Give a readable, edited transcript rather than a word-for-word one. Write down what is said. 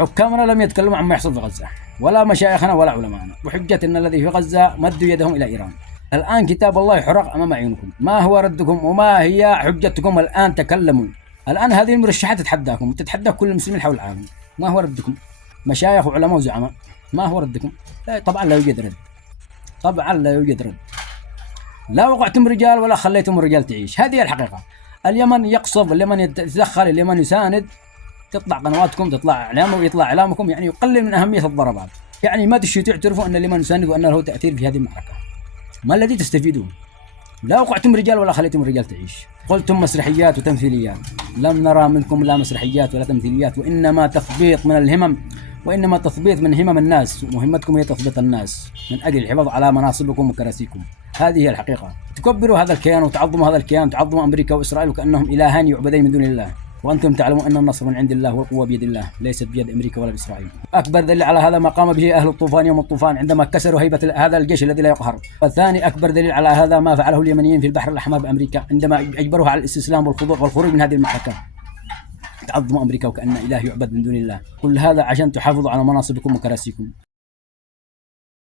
حكامنا لم يتكلموا عما يحصل في غزة، ولا مشايخنا ولا علماءنا، بحجة أن الذي في غزة مدوا يدهم إلى إيران. الآن كتاب الله يحرق أمام عيونكم. ما هو ردكم وما هي حجتكم الآن؟ تكلموا. الآن هذه المرشحات تتحداكم وتتحدى كل المسلمين حول العالم. ما هو ردكم؟ مشايخ وعلماء وزعماء، ما هو ردكم؟ طبعا لا يوجد رد. طبعا لا يوجد رد. لا وقعتم رجال ولا خليتم الرجال تعيش. هذه الحقيقة. اليمن يقصف، اليمن يتدخل، اليمن يساند، تطلع قنواتكم، تطلع اعلام ويطلع اعلامكم، يعني يقلل من اهميه الضربات. يعني ما تشتوا تعترفوا ان اليمن يساند وان له تاثير في هذه المعركه. ما الذي تستفيدون؟ لا وقعتم رجال ولا خليتم الرجال تعيش. قلتم مسرحيات وتمثيليات. لم نرى منكم لا مسرحيات ولا تمثيليات، وانما تثبيط من الهمم، وانما تثبيط من همم الناس. مهمتكم هي تثبيط الناس من اجل الحفاظ على مناصبكم وكراسيكم. هذه هي الحقيقه. تكبروا هذا الكيان وتعظموا هذا الكيان، تعظموا امريكا واسرائيل وكانهم الهان يعبدين من دون الله، وأنتم تعلمون أن النصر من عند الله والقوة بيد الله، ليست بيد أمريكا ولا بإسرائيل. أكبر دليل على هذا ما قام به أهل الطوفان يوم الطوفان عندما كسروا هيبة هذا الجيش الذي لا يقهر. والثاني أكبر دليل على هذا ما فعله اليمنيين في البحر الأحمر بأمريكا عندما أجبروها على الاستسلام والخضوع والخروج من هذه المعركة. تعظموا أمريكا وكأن إله يعبد من دون الله. كل هذا عشان تحافظوا على مناصبكم وكراسيكم.